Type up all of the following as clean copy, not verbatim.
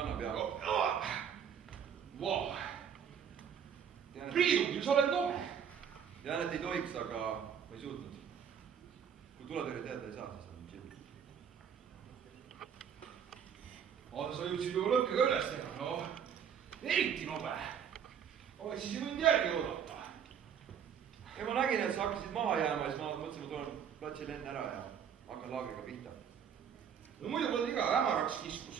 kannab ja... Vau! Priidu, sa oled nobe! Tean, et ei tohiks, aga ma ei suutnud. Kui tuletõrje teada ei saa, siis on chill. Aga sa jõudsid ju lõkkega üles teha, no eriti nobe. Oleks siis ju võinud järgi oodata. Ja ma nägin, et sa hakkasid maha jääma ja siis ma mõtlesin, ma tulen platsile enne ära ja hakkan laagriga pihta. No muidu polnud iga hämaraks kiskus.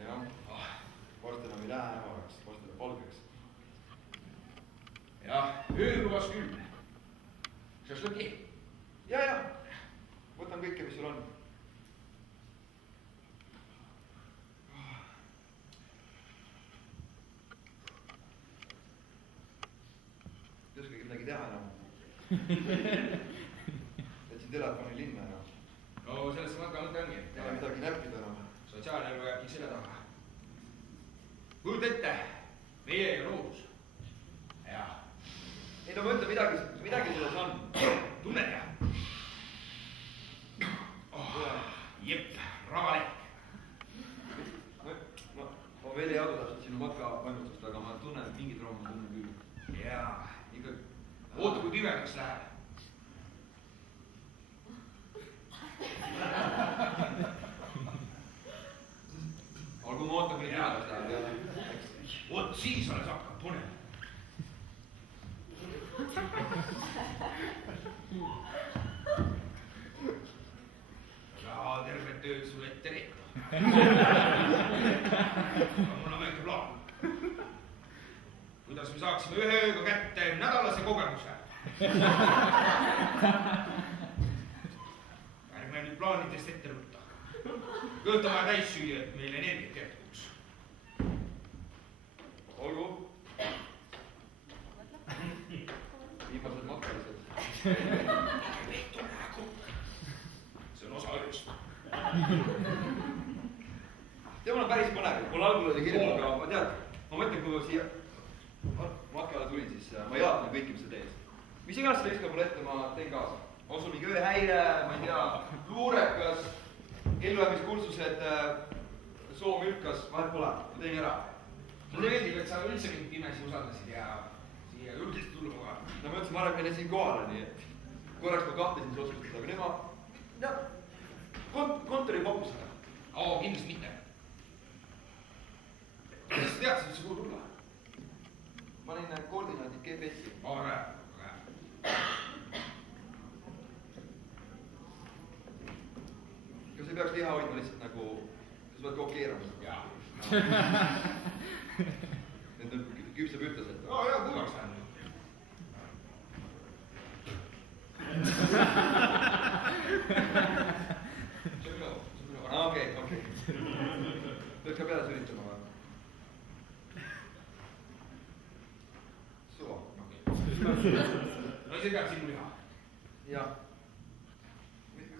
Jah, varsti enam ei lähe hämaraks, varsti läheb valgeks. Jah, öö lubas küll. Šašlõki? Ja, võtan kõike, mis sul on. Ei oskagi midagi teha enam. Jätsin telefoni linna ja... No sellest mõte ongi. Ei ole midagi näppida enam. Sotsiaalelu jääb nii selle taga. Kujuta ette, meie ja loodus. Ja. Ei no mõtle, midagi selles on. Tunned ja? Jep, ravalehk. Ma veel ei adu täpselt sinu matkavaimustust, aga ma tunnen, et mingid room ma tunnen küll. Jaa, ikka. Oota, kui pimedaks läheb. Aga kui ma ootan, kui pimedaks läheb, Oot, siis alles hakkab põnev. Ja tervet tööd sul ette reeta. Mul on väike plaan. Kuidas me saaksime ühe ööga kätte nädalase kogemuse? Ärme nüüd plaanidest ette võtta. Kõõta vaja täis süüa, et meil energiat jätkuks. Olgu. Viimased matkalised. Vehtu nägu. See on osa ööst. Mul on päris põnev. Mul algul oli hirm, aga ma tead, ma mõtlen, kui ma siia matkale tulin, siis ma jaatan kõiki, mis sa teed. Mis iganes sa viskab mulle ette, ma teen kaasa. On sul mingi ööhäire, ma ei tea, luurekas, ellujäämiskursused, soomülkas, vahet pole, ma teen ära. Mulle meeldib, et sa üldse mind pimesi usaldasid ja siia julgesti tulla muga. No ma mõtlesin, ma arvan, et meile siin kohal on nii, et korraks ma kahtlesin see otsustada, aga nüüd ma, kontori popustada. Oo, kindlasti mitte. Kas sa teadsid üldse kuhu tulla? Ma olin koordinaadid GPS-i. Aga Kas ei peaks liha hoidma lihtsalt nagu, kas pead kogu keerama? Jaa. Need küpseb ütleselt. Jaa, kuivaks lähen. See on minu vara. Okei. Pead ka peale süritama või? Suva. No see peab sinu liha. Jah.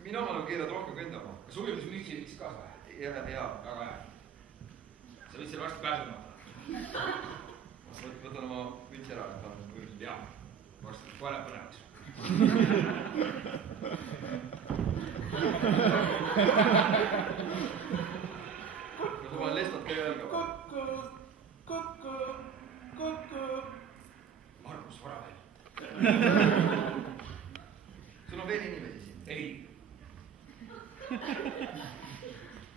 Minu omal on keerad rohkem kõndama. Kas ujumismütsi võtsid kaasa või? Jaa. Väga hea. Sa võid selle varsti pääsemata. Võtan oma mütsi ära. Jaa. Varsti kohe põnevaks. Kas oma lestad ka jälga? Kokku. Margus vara veel. Sul on veel inimesi siin? Ei.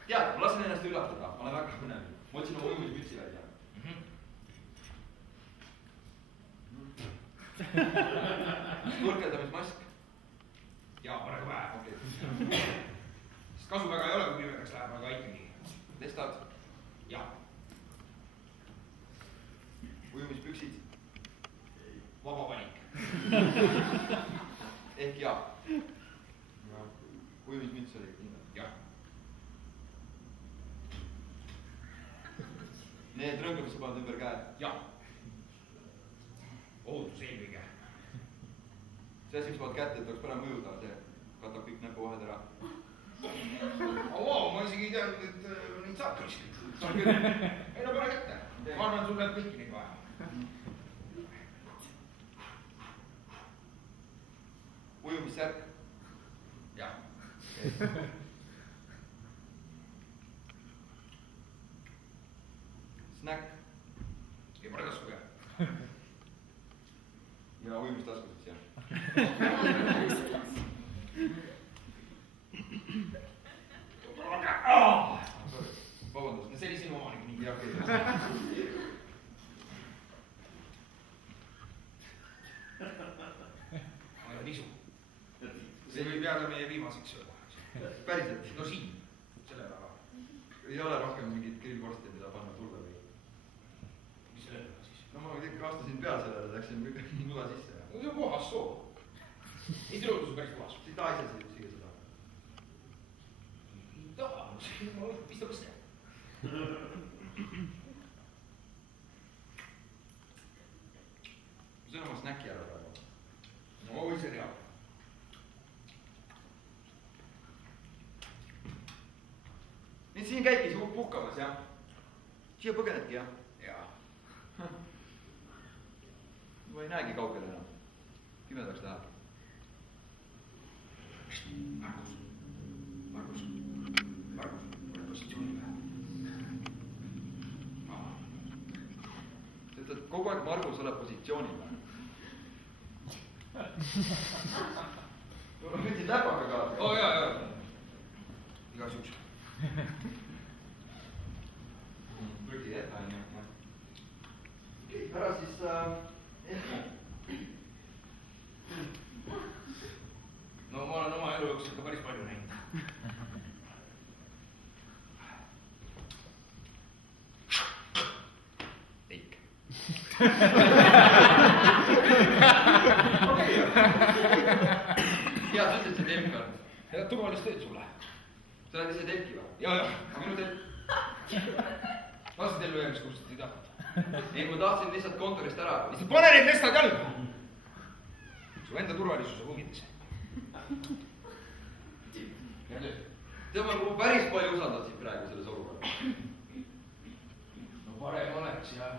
Tead, ma lasen ennast üllatada. Ma olen väga põnev. Ma otsin oma ujumismütsi välja. Kõrgeldamismask. Jaa, pane ka pähe. Okei. Sest kasu väga ei ole, kui pimedaks läheb, aga ikkagi. Lestad. Jaa. Ujumispüksid. Vaba valik. Ehk jaa. Ujumismüts oli kindel. Jah. Need rõngad, mis sa paned ümber käed. Jah. Ohutus eelkõige. See asi, mis paned kätte, et oleks parem mõjuda, see katab kõik näpuvahed ära. Ma isegi ei teadnud, et neid saab kuskilt. Saab küll. Ei no pane kätte. Ma arvan, sul läheb kõiki neid vaja. Ujumissärk. Jah. snäkk ei pane tasku käe. ja uimistaskused seal. Vabandust, see oli sinu omanik nii. jah, ma ei ole nisu. see võib jääda meie viimaseks sööma. päriselt? no siin, selle taga. ei ole rohkem mingit grillvorsti, mida panna tulle või? mis selle taga siis? no ma kaastasin pea sellele, läksin mula sisse. no see on puhas soo. Eesti loodus on päris puhas. ei taha ise siia seda. ei taha, ma võin pista mõste. ma söön oma snäki ära praegu. no oi, see on hea. nüüd siin käidki puhkamas, jah? siia põgenedki, jah? jaa. ma ei näegi kaugele enam. pimedaks läheb. Margus, ole positsiooni peal. sa ütled kogu aeg, Margus, ole positsiooni peal. ma võtsin läpaga kaasa. oo jaa. igaks juhuks. prügi ette, on ju. ära siis no ma olen oma elu jooksul ikka päris palju näinud. teik. hea, sa ütlesid see telk on. head turvalist teed sulle. sa oled ise telki või? ja. aga minu telk. lasid ellu jäämist kuulsad ei tahtnud. ei, ma tahtsin lihtsalt kontorist ära. pane need lestad jalga. su enda turvalisuse huvides. tead, ma päris palju usaldan sind praegu selles olukorras. no parem oleks ja.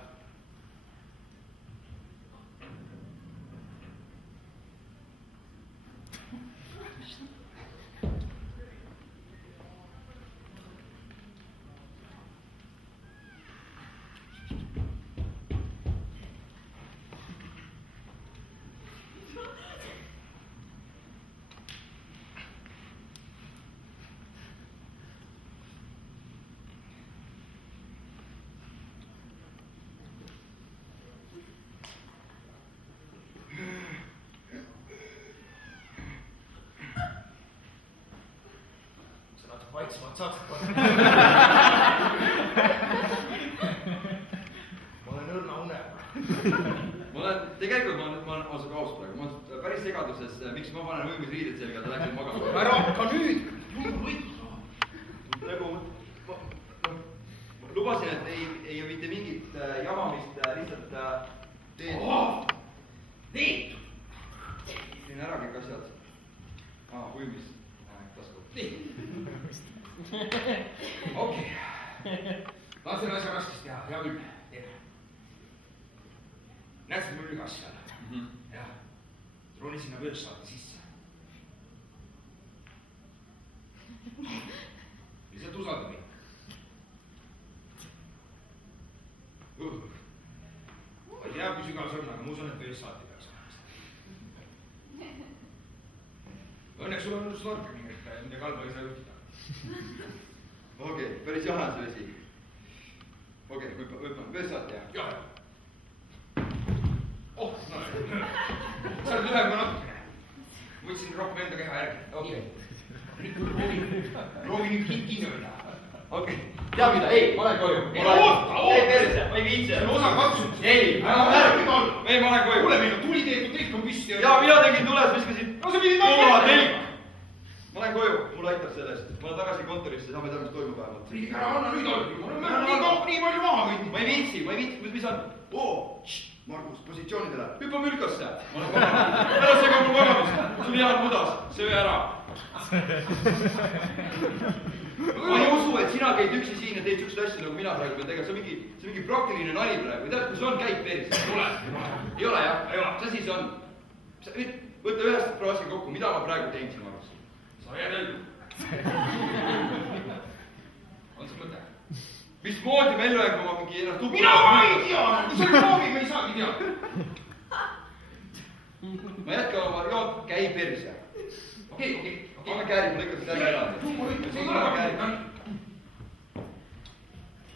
vaiksemalt saaks. ma olen õrna unega. ma olen, tegelikult ma olen ausalt aus praegu, ma olen päris segaduses, miks ma panen ujumisriided selga, ta läksid magama. ära hakka nüüd! nagu ma lubasin, et ei mitte mingit jamamist, lihtsalt teen. Nii! teen ära kõik asjad. ujumis. tasku. Nii. okei. Tahan selle asja raskesti teha, hea küll, teeme. Näed seda mülgas seal? Jah. Roni sinna vöössaate sisse. Lihtsalt usalda mind. Ma ei tea, kui sügav see on, aga ma usun, et vöössaate peaks olema. Õnneks sul on snorkeling, et midagi halba ei saa juhtida. okei, päris jahe on see vesi. okei, hüppan, vöössaate jah? Jah. oh, no sa oled lühem kui natukene. Võtsin rohkem enda keha järgi. okei. nüüd proovi nüüd kinni hoida. okei, tead mida, ei, ma lähen koju. ei oota, ei perse, ma ei viitsi. see on osa katsumist. ei, ma lähen koju. ei, ma lähen koju. kuule, meil on tuli teetud, telk on püsti. jaa, mina tegin tules, viskasin. no sa pidid ma lähen koju, mul aitab sellest. ma lähen tagasi kontorisse, saame teada, mis toimub vähemalt. ära anna nüüd alla, ma olen nii palju maha kõndinud. ma ei viitsi, mis on? Margus, positsioonidele, hüppa mülkasse. ma olen vaba. ära sega mul vabadust, sul jääb mudas, söö ära. ma ei usu, et sina käid üksi siin ja teed siukseid asju, nagu mina praegu pean tegema. see on mingi praktiline nali praegu. tead, kui see on, käib peris. ei ole jah? mis asi see on? nüüd võta ühest fraasil kokku, mida ma praegu teen sinu arust? sa jääd ellu. on see mõte? mismoodi ma ellu jääb, kui ma mingi ennast tubli... Mina ei tea, kui sa proovi, me ei saagi teada. Ma jätkan oma joon, käi perse. Okei. Anna kääri, ma lõikad seda ära.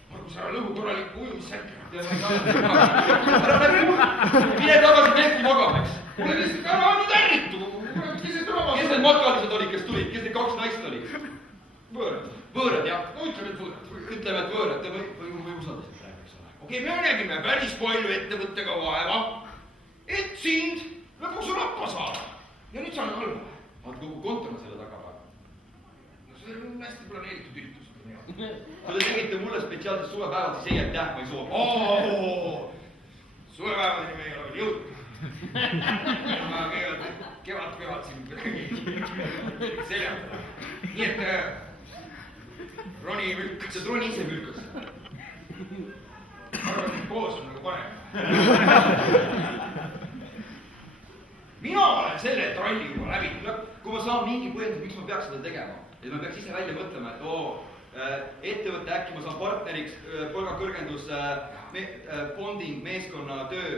Margus, ära lõhu korralikku ujumissäkki. Mine tagasi tehti magamaks. Mulle lihtsalt ära nüüd ärritu. Kes need matkalised olid, kes tulid? Kes need 2 naist olid? Võõrad, jah. No ütleme, et võõrad. Ütleme, et võõrad. Või usaldasid praegu, eks ole. Okei, me nägime päris palju ettevõttega vaeva, et sind lõpuks rappa saada. Ja nüüd saan halva. Vaata, kogu kontor on selle taga. No see on hästi planeeritud üritus. Kui te tegite mulle spetsiaalselt suvepäevad, siis ei aitäh, ma ei soovi. Suvepäevadeni me ei ole veel jõudnud. Ma kevad siin kuidagi seljatada. Nii et roni mülkas. See roni ise mülkas. Ma arvan, et koos on nagu parem. Mina olen selle tralli juba läbi. Kui ma saan mingi põhjendus, miks ma peaks seda tegema, et ma peaks ise välja mõtlema, et ettevõtte äkki ma saan partneriks, palgakõrgendus, fonding, meeskonna töö.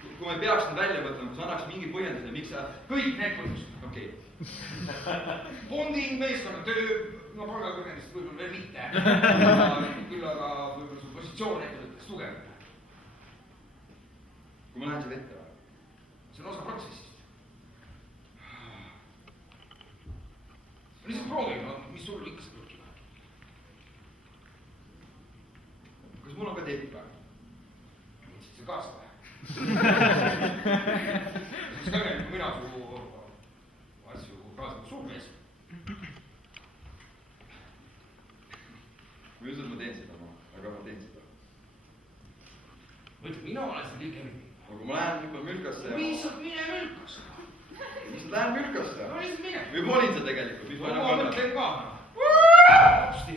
Kui ma ei peaks seda välja mõtlema, kui sa annaks mingi põhjenduse, miks sa... Kõik need põhjused. Okei. Fonding, meeskonna töö, no palgakõrgendust võib-olla veel mitte. Küll aga võib-olla su positsioon ettevõttes tugevab. Kui ma lähen seda ette või? See on osa protsessist. Lihtsalt proovime, mis sul ikka see tõrkib. Kas mul on ka teilt või? Võtsid see kaasa või? Siis kõrgem kui mina su asju kaasa kui suur mees. Ma ei usu, et ma teen seda, aga ma teen seda. Ma ütlen, mina olen seda kõik eriti. Aga kui ma lähen juba mülkasse... Lihtsalt mine mülkasse. Lihtsalt lähen mülkasse? No lihtsalt mine. Või ma olin see tegelikult? Ma mõtlen ka. Hästi.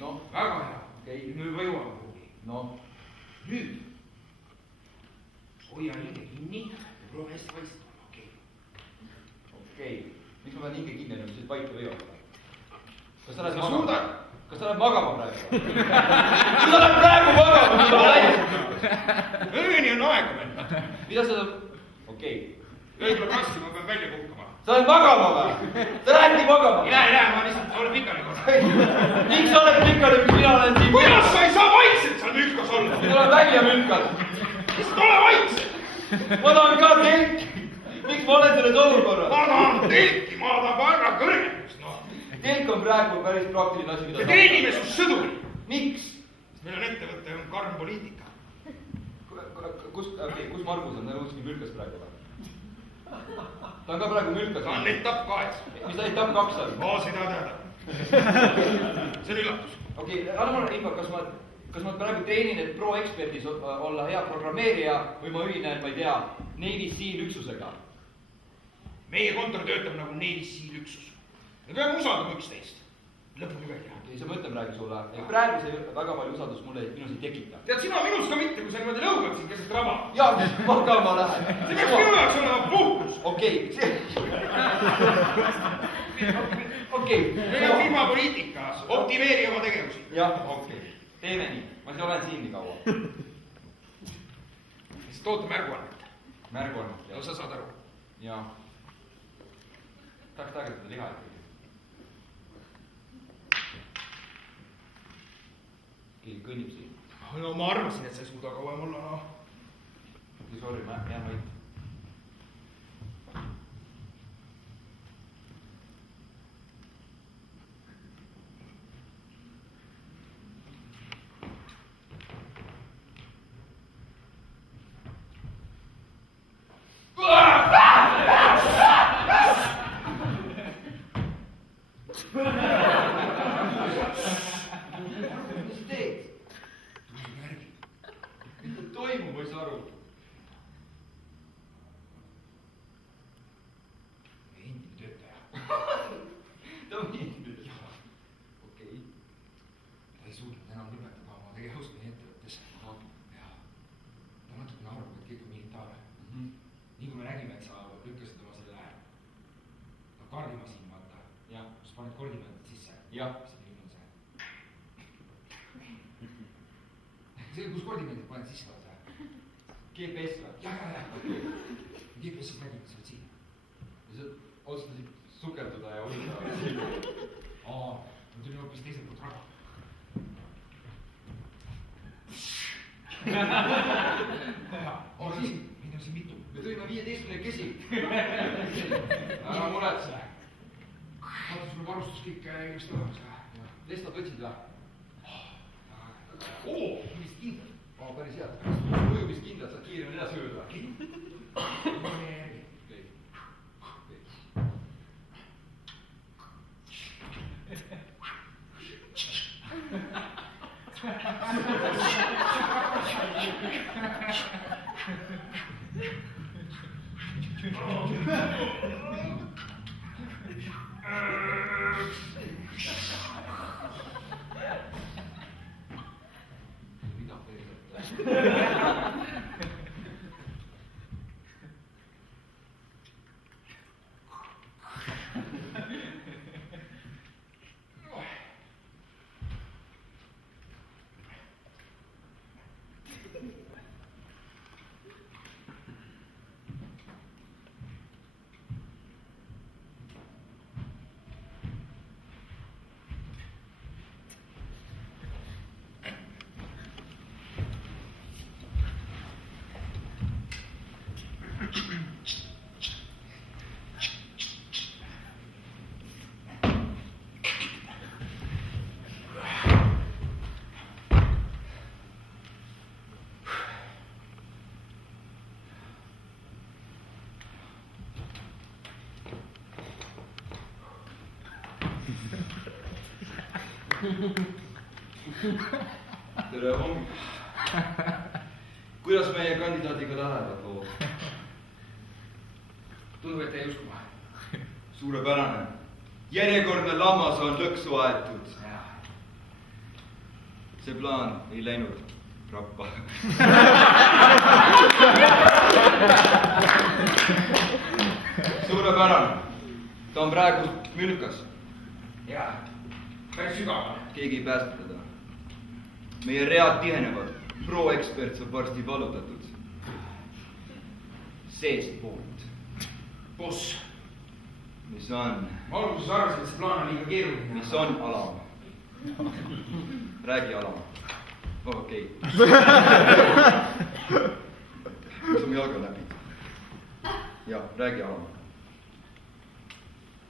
No. Väga hea. Nüüd me juba jõuame kuhugi. No. Nüüd. Hoia hinge kinni ja proovi hästi vaistama. Okei. Miks ma pean hinge kinni, nagu siis vait või olla? Kas sa lähed magama praegu? Kui sa lähed praegu magama, siis ma lähen. Ööni on aega veel. Mida sa... Okei. Võib-olla kassi ma pean välja puhkama. Sa lähed magama või? Sa lähedki magama? Ei lähe, ma lihtsalt olen pikali korra. Miks sa oled pikali, miks mina olen siin? Kuidas sa ei saa vaikselt seal mülkas olla? Mina olen välja mülkad. Lihtsalt ole vaikselt. Ma tahan ka telki. Miks ma olen selles olukorras? Ma tahan telki, ma tahan väga kõrgendust. Telk on praegu päris praktiline asi, mida me teenime su sõduri. Miks? Meil on ettevõte, on karm poliitika. Kus Margus on? Ta on kuskil mülkas praegu või? Ta on ka praegu mülkas. Ta on etapp 2. Mis ta etapp 2 on? Ma seda teada. See on üllatus. Okei, anna mulle info, kas ma praegu treenin, et pro-eksperdis olla hea programmeerija või ma ühinen, ma ei tea, Navy Seal üksusega? Meie kontor töötab nagu Navy Seal üksus. Me peame usaldama üksteist. Lõpuni välja. Okei, sa mõtlen praegu sulle, et praegu see väga palju usaldust mulle minus ei tekita. Tead, sina minust ka mitte, kui sa niimoodi lõugad siin keset raba. Jaa, magama lähen. See peaks minu jaoks olema puhkus. Okei. Okei. Meil on firma poliitikas, optimeeri oma tegevusi. Jah, okei. Teeme nii. Ma siis olen siin nii kaua. Lihtsalt oota märguannet. Märguannet. Ja sa saad aru. Jaa. Tahaks tagada liha ikkagi. Keegi kõnnib siin. No ma arvasin, et sa ei suuda kauem olla, noh. Sorry, ma jään vait. see, kus koordineedid paned sisse vaata? GPS või? Jah. GPS-is nägime, sa oled siin. Ja sa otsustasid sukelduda ja hoida. Ma tulin hoopis teiselt poolt raha. Siin, meid on siin mitu. Me tõime 15 kesi. Ära muretse. Vaata, sul on varustus kõik ilusti olemas. Lestat võtsid või? Millist kindlad? Päris head. Ujumist kindlad, saad kiiremini edasi ujuda. Tere hommikust. Kuidas meie kandidaadiga lähevad lood? Tundub, et ei uskuma. Suurepärane. Järjekordne lammas on lõksu aetud. See plaan ei läinud rappa. Suurepärane. Ta on praegu mülkas. Jaa, päris sügav. Keegi ei päästa teda. Meie read tihenevad. Pro-ekspert saab varsti vallutatud. Seest poolt. Boss. Mis on? Ma alguses arvasin, et see plaan on liiga keeruline. Mis on alam? Räägi alam. Okei. Mis on jalga läbi? Jah, räägi alam.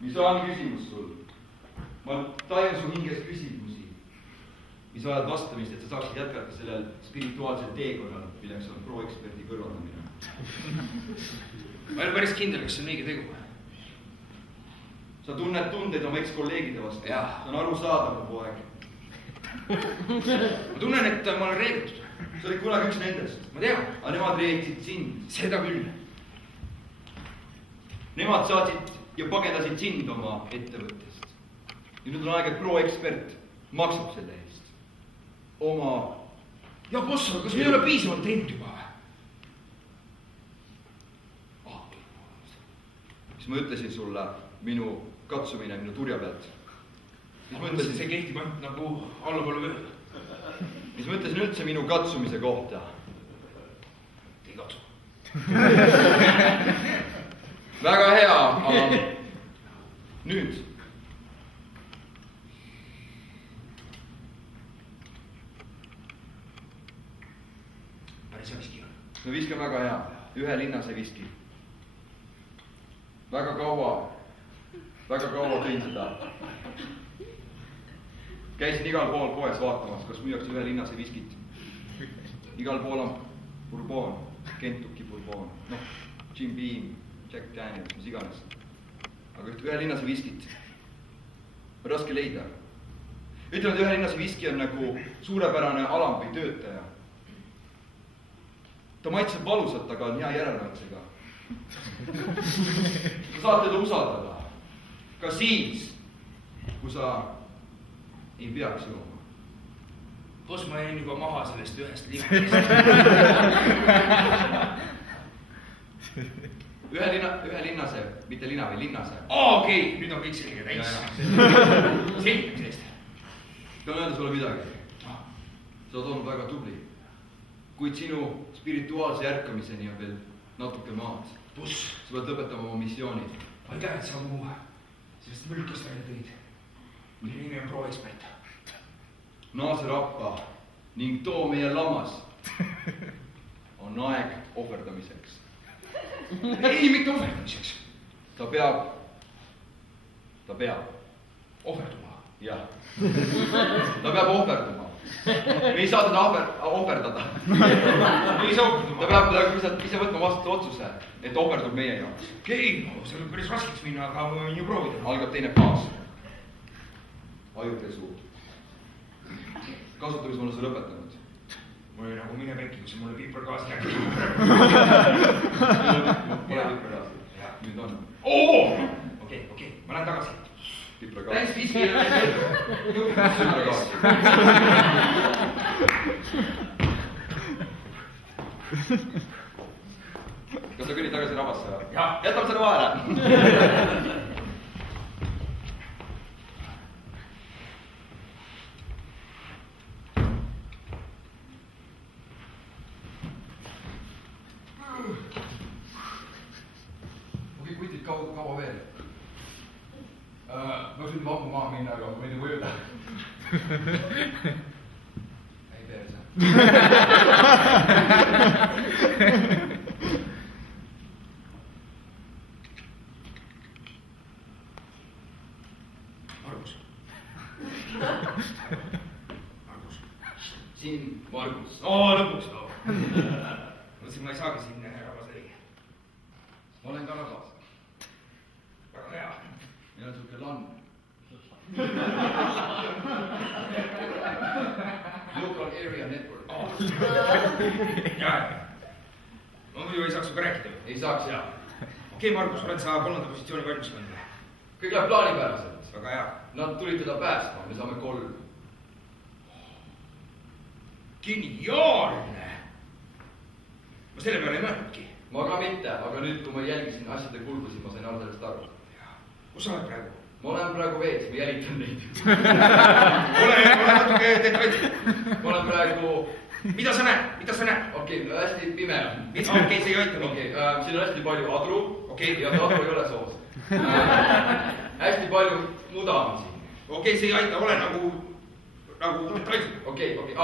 Mis on küsimus sul? Ma tajun su hinges küsimusi, mis vajad vastamist, et sa saaksid jätkata sellel spirituaalsel teekonnal, milleks on pro-eksperdi kõrvaldamine. Ma ei ole päris kindel, kas see on õige tegu. Sa tunned tundeid oma eks-kolleegide vastu. Jah. See on arusaadav mu poeg. Ma tunnen, et ma olen reedetud. Sa olid kunagi üks nendest. Ma tean. Aga nemad reetsid sind. Seda küll. Nemad saatsid ja pagendasid sind oma ettevõttest. Ja nüüd on aeg, et pro-ekspert maksab selle eest. Oma... Ja boss, kas me ei ole piisavalt teinud juba? Mis ma ütlesin sulle minu katsumine minu turja pealt? Mis ma ütlesin? See kehtib ainult nagu allapoole vööd. Mis ma ütlesin üldse minu katsumise kohta? Ei katsu. Väga hea, aga nüüd. Päris hea viski on. See viski on väga hea. Ühe linnase viski. Väga kaua tõin seda. Käisin igal pool poes vaatamas, kas müüakse ühe linnase viskit. Igal pool on Bourbon, Kentucky Bourbon, Jim Beam, Jack Daniels, mis iganes. Aga ühe linnase viskit on raske leida. Ütleme, et ühe linnase viski on nagu suurepärane alam või töötaja. Ta maitseb valusalt, aga on hea järelmaitsega. Sa saad teda usaldada. Ka siis, kui sa ei peaks jooma. Boss, ma jäin juba maha sellest ühest linnast. Ühe linnase, mitte lina või linnase. Okei, nüüd on kõik selge täis. Selgeks eest. Pean öelda sulle midagi. Sa oled olnud väga tubli. kuid sinu spirituaalse ärkamiseni on veel natuke maad. Buss. Sa pead lõpetama oma missiooni. Aitäh, et sa mu sellest mülkast välja tõid. Mille nimi on Pro Expert. Naase rappa ning too meie lammas. On aeg ohverdamiseks. Ei, mitte ohverdamiseks. Ta peab ohverduma. jah. Ta peab ohverduma. Me ei saa teda ohverdada. Ei saa ohverduma. Ta peab lihtsalt ise võtma vastu otsuse, et ohverdub meie jaoks. Okei, no see võib päris raskeks minna, aga ma võin ju proovida. Algab teine faas. Ajupesu. Kasutamise ma olen see lõpetanud. Mul oli nagu mine pekki, kui sa mulle piipergaasi rääkid. Pole piipergaasi. Nüüd on. Okei, ma lähen tagasi. Piipergaasi. Täis 5 kilomeetrit. Piipergaasi. Kas sa kõnnid tagasi rabasse või? Jah. Jätame selle vahele. Kutid kaua veel? Ma võin vammu maha minna, aga ma võin nagu öelda. Ei perse. Margus. Siin Margus. Lõpuks no. Mõtlesin, ma ei saagi siin rabas ei. Ma olen ka rabas. Väga hea. Meil on suke lann. Local area network. Jaa. Ma muidu ei saaks suga rääkida. Ei saaks. Okei, Margus, oled sa 3. positsiooni valmis pannud? Kõik läheb plaanipäraselt. Väga hea. Nad tulid teda päästma, me saame 3. Geniaalne! Ma selle peale ei mõelnudki. Ma ka mitte, aga nüüd, kui ma jälgisin asjade kulgusid, ma sain sellest aru. Kus sa oled praegu? Ma olen praegu vees, ma jälitan neid. Ole natuke detailselt. Ma olen praegu... Mida sa näed? Okei, hästi pime on. Okei, see ei aita mind. Okei, siin on hästi palju adru. Okei. Ja adru ei ole soos. Hästi palju muda on siin. Okei, see ei aita, ole nagu detailselt. Okei. Ma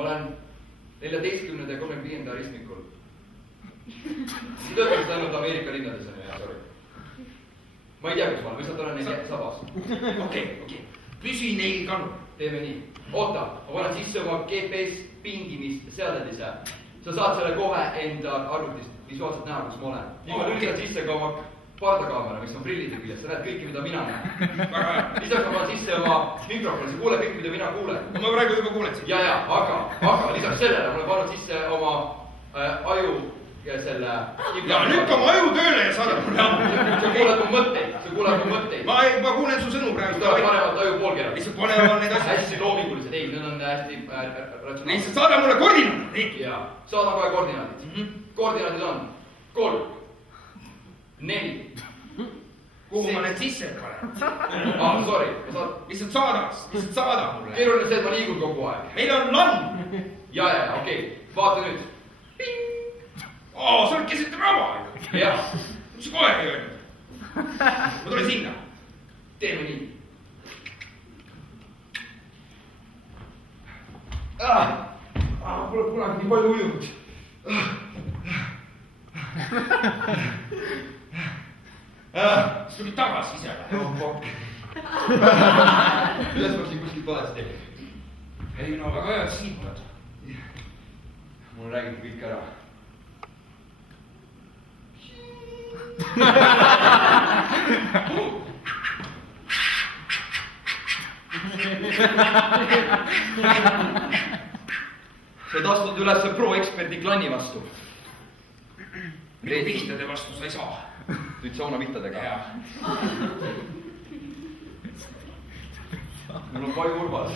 olen 14. ja 35. ristmikul. Töötaks ainult Ameerika linnades on ja, sorry. Ma ei tea, kus ma olen, lihtsalt olen neid sabas. Okei. Püsi neil kannu. Teeme nii. Oota, ma panen sisse oma GPS pingimist seaded ise. Sa saad selle kohe enda arvutist visuaalselt näha, kus ma olen. Nii ma lülitan sisse ka oma pardakaamera, mis on prillide küljes. Sa näed kõike, mida mina näen. Lisaks ma panen sisse oma mikrofoni, sa kuuled kõik, mida mina kuulen. Ma praegu juba kuulen sind. Ja, aga lisaks sellele ma olen pannud sisse oma aju ja selle... Ja lükka oma aju tööle ja saada mulle ammu. Sa kuuled mu mõtteid. Ma kuulen su sõnu praegu. Seda panevad aju poolkeerad. Lihtsalt panevad need asjad. Hästi loomingulised, ei, need on hästi ratsionaalsed. Lihtsalt saada mulle koordinaadid. Jaa, saadan kohe koordinaadid. Koordinaadid on 3, 4. Kuhu ma need sisse panen? Sorry. Lihtsalt saada mulle. Keeruline see, et ma liigun kogu aeg. Meil on lann. Ja, okei. Vaata nüüd. Sa oled keset raba. Jah. Mis kohe ei öelnud? Ma tulen sinna. Teeme nii. Pole kunagi nii palju ujunud. Sa tulid tagasi ise. Üles ma siin kuskilt valesti. Ei, no väga hea, et siin oled. Mul räägib kõik ära. Sa oled astunud üles Pro Experti klanni vastu. Minu vihtade vastu sa ei saa. Nüüd saunavihtadega. Mul on palju urvas.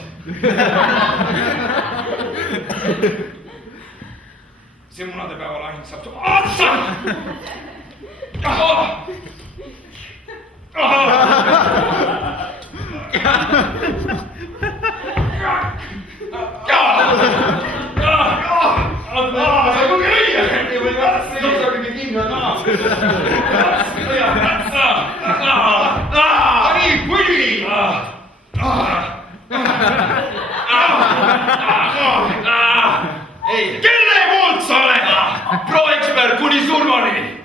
See munadepäeva lahing saab su... Atsa! ei. Kelle poolt sa oled? Pro-ekspert kuni surmani.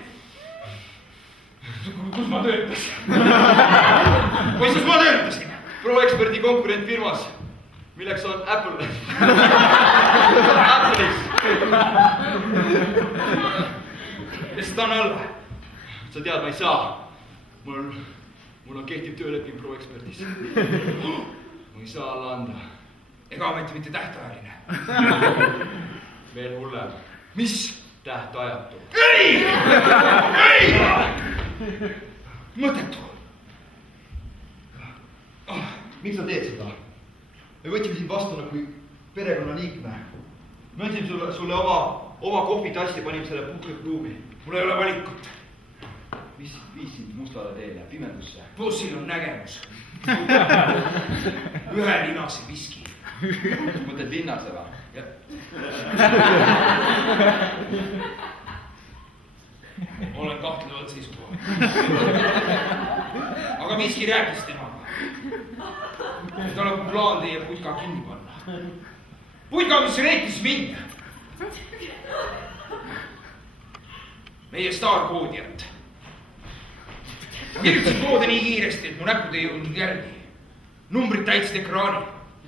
Kus ma töötasin? Kus ma töötasin? Pro-eksperdi konkurentfirmas, milleks on Apple. Apple'is. Lihtsalt anna alla. Sa tead, ma ei saa. Mul on kehtiv tööleping Pro-eksperdis. Ma ei saa alla anda. Ega ometi mitte tähtajaline. Veel hullem. Mis? Tähtajatu. Ei! Ei! Mõttetu. Miks sa teed seda? Me võtsime sind vastu nagu perekonnaliikme. Me andsime sulle oma kohvitassi ja panime selle puhkruumi. Mul ei ole valikut. Viis sind mustale teele, pimendusse. Bussil on nägemus. Ühe linase viski. Mõtled linnase või? Olen kahtleval seisukohal. Aga miski rääkis temaga. Tal on plaan teie putka kinni panna. Putka, mis reetis mind. Meie staarkoodijat. Kirjutasin koode nii kiiresti, et mu näpud ei jõudnud järgi. Numbrid täitsid ekraani.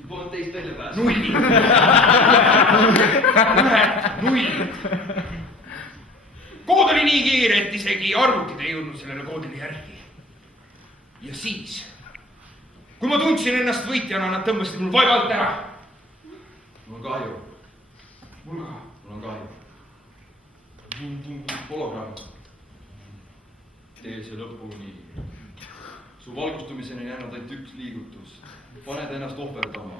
Polnud teist välja pääseda. Nullid. Ühed nullid. Kood oli nii kiire, et isegi arvutid ei jõudnud sellele koodile järgi. Ja siis, kui ma tundsin ennast võitjana, nad tõmbasid mul vaevalt ära. Mul on kahju. Mul ka. Mul on kahju. Hologramm. Tee see lõpuni. Su valgustumiseni on jäänud ainult üks liigutus. Paned ennast ohverdama.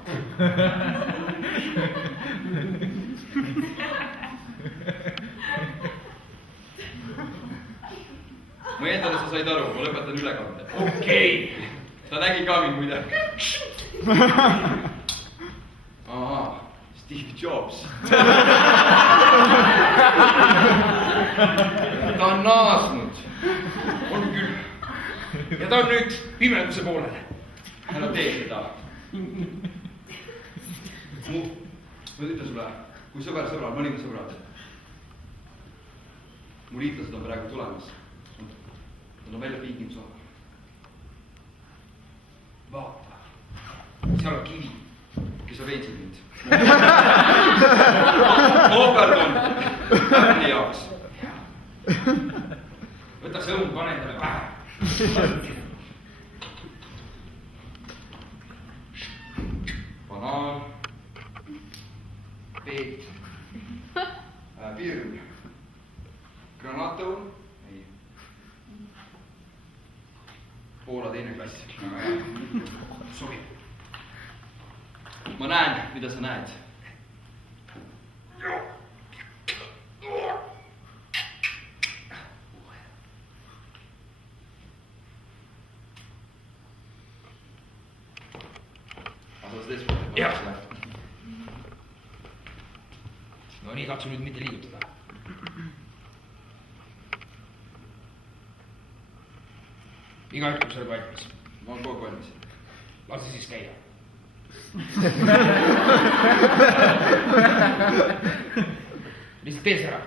Ma eeldan, et sa said aru, ma lõpetan ülekande. Okei. Ta nägi ka mind muide. Ahaa, Steve Jobs. Ta on naasnud. On küll. Ja ta on nüüd pimeduse poolel. Ära tee seda. Ma ütlen sulle, kui sõber sõbral, me olime sõbrad. Mu liitlased on praegu tulemas. Nad on välja piiginud saama. Vaata. Seal on kivi. Kes sa veitsid mind? Ohverdun. Äpli jaoks. Võta see õun, pane endale pähe. Banaan. Peet. Pirn. Granaatõun. Ei. Poola teine klass. Sobib. Ma näen, mida sa näed. Jah. No nii, katsu nüüd mitte liigutada. Iga hetk, kui sa oled valmis. Ma olen kogu valmis. Lase siis käia. Lihtsalt tee see ära.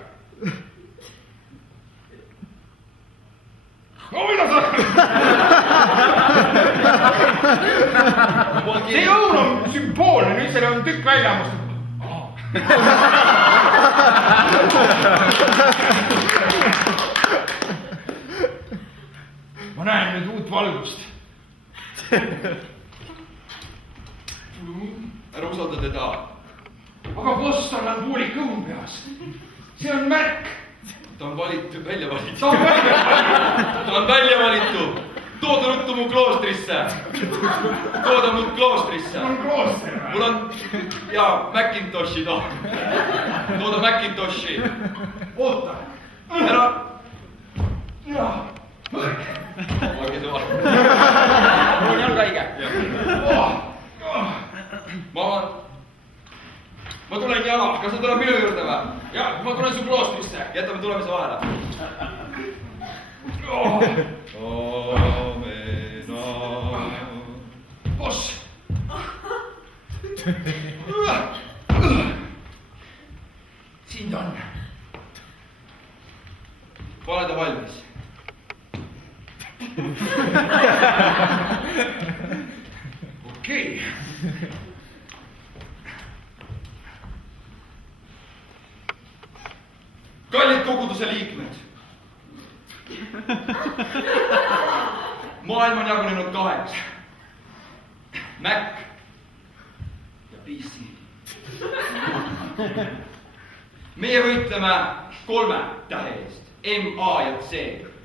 No mida sa? See õun on sümboolne, nüüd selle on tükk välja hammustatud. Ma näen nüüd uut valgust. Ära usalda teda. Aga boss, tal on poolik õun peas. See on märk. Ta on välja valitud. Ta on välja. Ta on välja valitud. Tooda ruttu mu kloostrisse. Tooda mu kloostrisse. Mul on klooster. Mul on, jaa, Macintoshi too. Tooda Macintoshi. Oota. Ära. Jaa. Olge suva. Mul on jalg haige. Ma tulen jala. Kas sa tuleb minu juurde või? Jaa, ma tulen su kloostrisse. Jätame tulemise vahele. Boss, siin ta on. pane ta valmis. Okei. Kallid koguduse liikmed. Maailm on jagunenud kaheks. Mac ja PC. Meie võitleme 3 tähe eest. M, A ja C,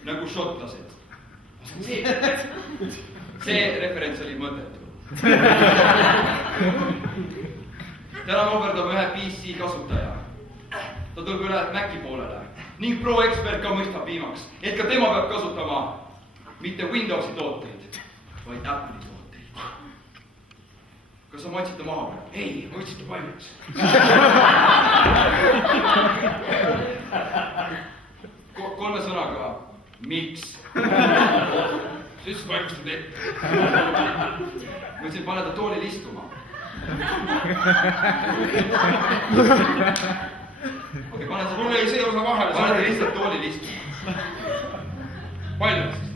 nagu šotlased. See referents oli mõttetu. Täna me ohverdame ühe PC kasutaja. Ta tuleb üle Maci poolele ning pro-ekspert ka mõistab viimaks, et ka tema peab kasutama mitte Windowsi tooteid, vaid Apple'i tooteid. Kas sa maitsite maha või? Ei, võtsite valmis. Kolme sõnaga, miks? Sa ütlesid valmistad ette. Ma ütlesin, pane ta toolil istuma. Okei, pane Mul jäi see osa vahele. Pane ta lihtsalt toolil istuma. Palju on siis?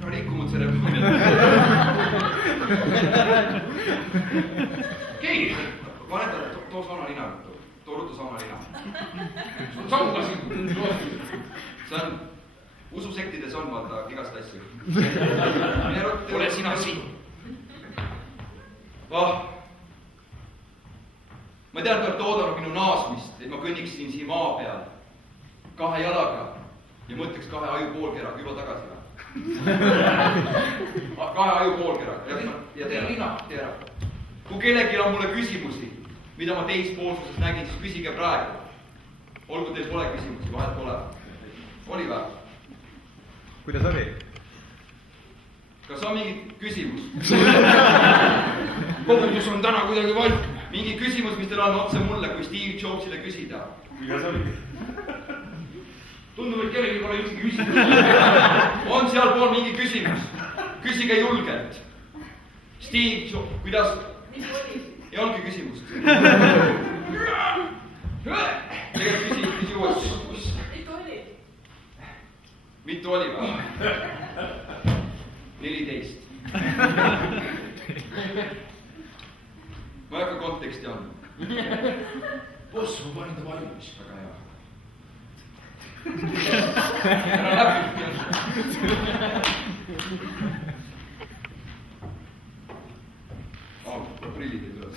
No rikkumud tseremoonia. Okei. Pane ta, too sauna nina. Too ruttu sauna nina. Sul sauna siin. See on, ususektides on vaata igast asju. Ole sina siin. Ma tean, et olete oodanud minu naasmist, et ma kõnniksin siin maa peal 2 jalaga ja mõtleks 2 aju poolkeraga juba tagasi. 2 aju poolkeraga ja teera. Kui kellelgi on mulle küsimusi, mida ma teispoolsuses nägin, siis küsige praegu. Olgu teil pole küsimusi, vahet pole. Oli või? Kuidas oli? Kas on mingi küsimus? Kogudus on täna kuidagi vaikne. Mingi küsimus, mis teil on otse mulle, kui Steve Jobsile küsida. Kuidas oli? Tundub, et kellegi pole üldse küsimus. On seal pool mingi küsimus. Küsige julgelt. Steve Jobs, kuidas? Mis oli? Ei olnudki küsimust. Tegelikult küsi uuesti. Ikka oli. Mitu oli või? 14. Ma ei hakka konteksti andma. Boss, ma panin ta valmis. Väga hea. Ära läbi. Prillid ei tule.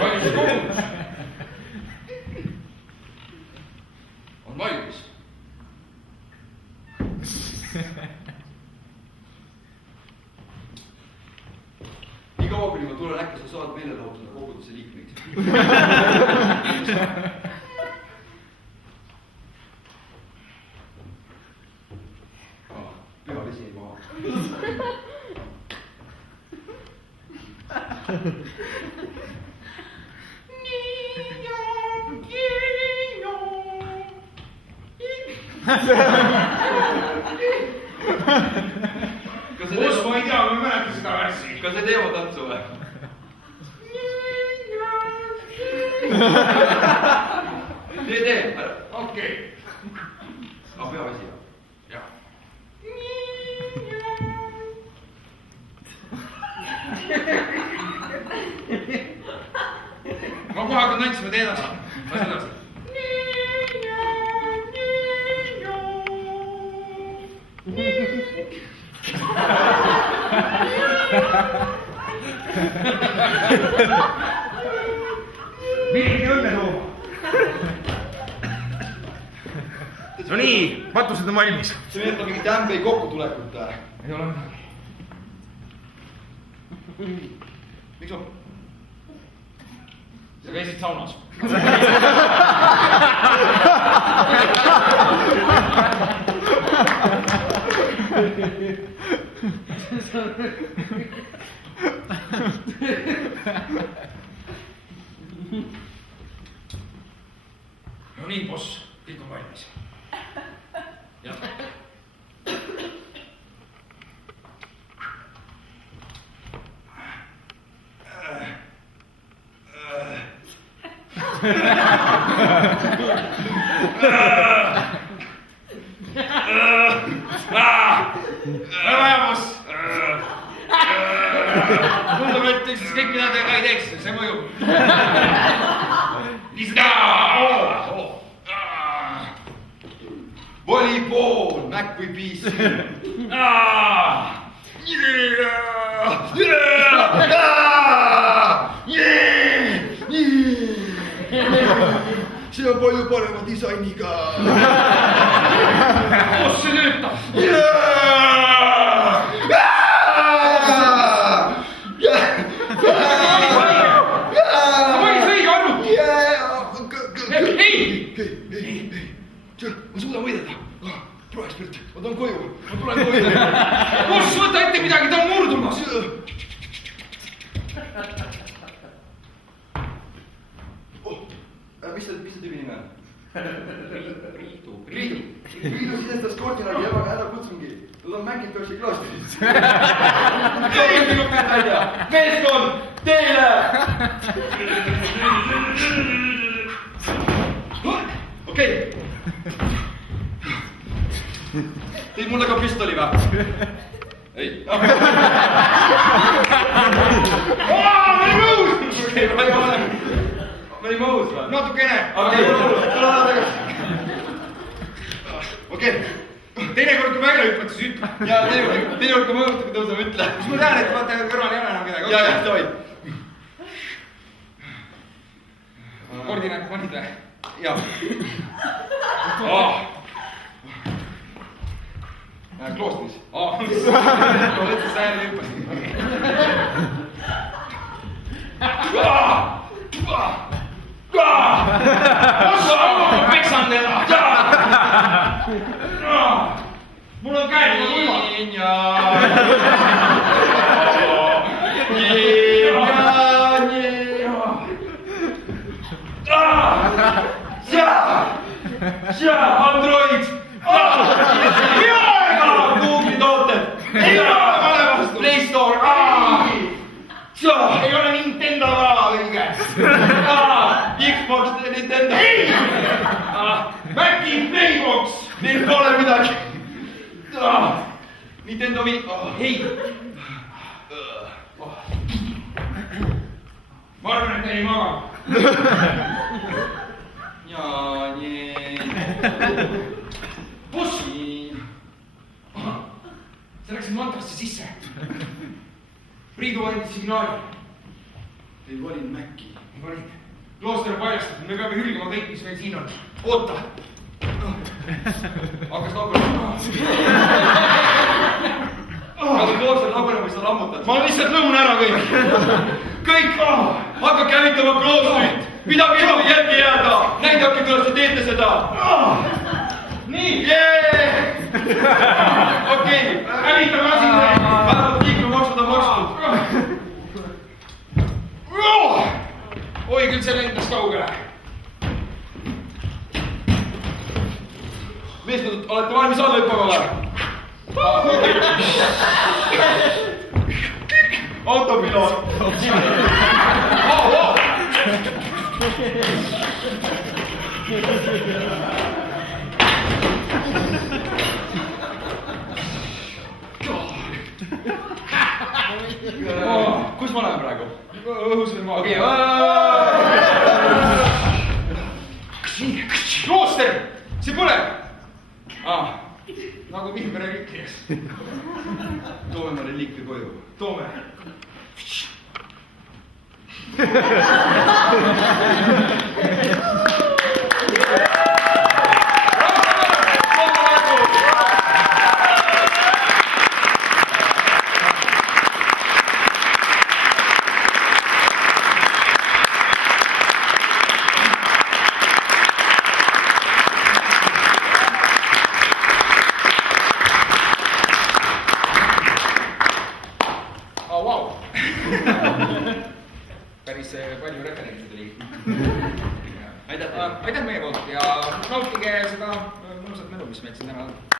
Valmis kogudus. On valmis. Nii kaua, kuni ma tulen, äkki sa saad meile lahutada koguduse liikmeid. Püha vesi ei maha. Boss, ma ei tea, ma ei mäleta seda värssi. Kas see teema tantsu või? Tee. Okei. Püha vesi. Jah. Ma kohe hakkan tantsima, tee edasi. Lase edasi. Mingi õnne tooma. No nii, matused on valmis. See meenutab mingi Tambay kokkutulekut. Ei ole midagi. Miks on? Sa käisid saunas. No nii, boss, kõik on valmis. väga hea, boss. tundub, et siis kõik, mida te ka ei teeks, see mõjub. Volleyball, Mac või PC. see on palju parema disainiga. Kus see töötab? ma suudan võidelda. Pro-ekspert, ma tahan koju, ma tulen koju. Kus võta ette midagi, ta on murdumas. Mis see tüübi nime on? Priidu. Priidu sisestas koordinaadi jamaga häda kutsungi. Nad on Macintoshi klaastris. Meeskond, teile! Okei. Teid mulle ka pistoli või? Ei. Ma olin mõus! Ma olin mõus või? Natukene. Okei, tule tagasi. Okei. Teinekord, kui välja hüppad, siis ütle. Ja teinekord, kui ma õhtuga tõuseb, ütle. Siis ma tean, et vaata kõrval ei ole enam kedagi. Ja, davai. Koordinaat panid või? Ja. Kloostris. Ma mõtlesin, sa jälle hüppasid. Peksan teda! Mul on käed nagu ilma. Android! Google'i tooted! Play Store! Ei ole Nintendo ka õige! Xbox, Nintendo! Maci Playbox! Neil pole midagi! Nintendo Wii... Ei! Ma arvan, et ei maga. Ja nii... Buss! Sa läksid mantrasse sisse. Priidu andis signaali. Ei valinud Maci. Valid. Klooster on paljastatud, me peame hülgama kõik, mis meil siin on. Oota! Hakkas lagunema. Kas klooster lagunema või sa lammutad? Ma lihtsalt lõun ära kõik. Kõik! Hakake hävitama kloostrit! Midagi ei tohi järgi jääda! Näidake, kuidas te teete seda! Nii! Okei! Hävitame asi! Vähemalt liiklumaksud on makstud! Oi, küll see lendas kaugele. Meeskond, olete valmis alla hüppama või? Autopiloot! Kus ma olen praegu? Õhus või maa? Okei. Klooster! See põleb! Nagu Vihmere riklias. Toome ma reliikvi koju. Toome. Päris palju referentse tuli. Aitäh meie poolt ja nautige seda mõnusat melu, mis meil siin täna on.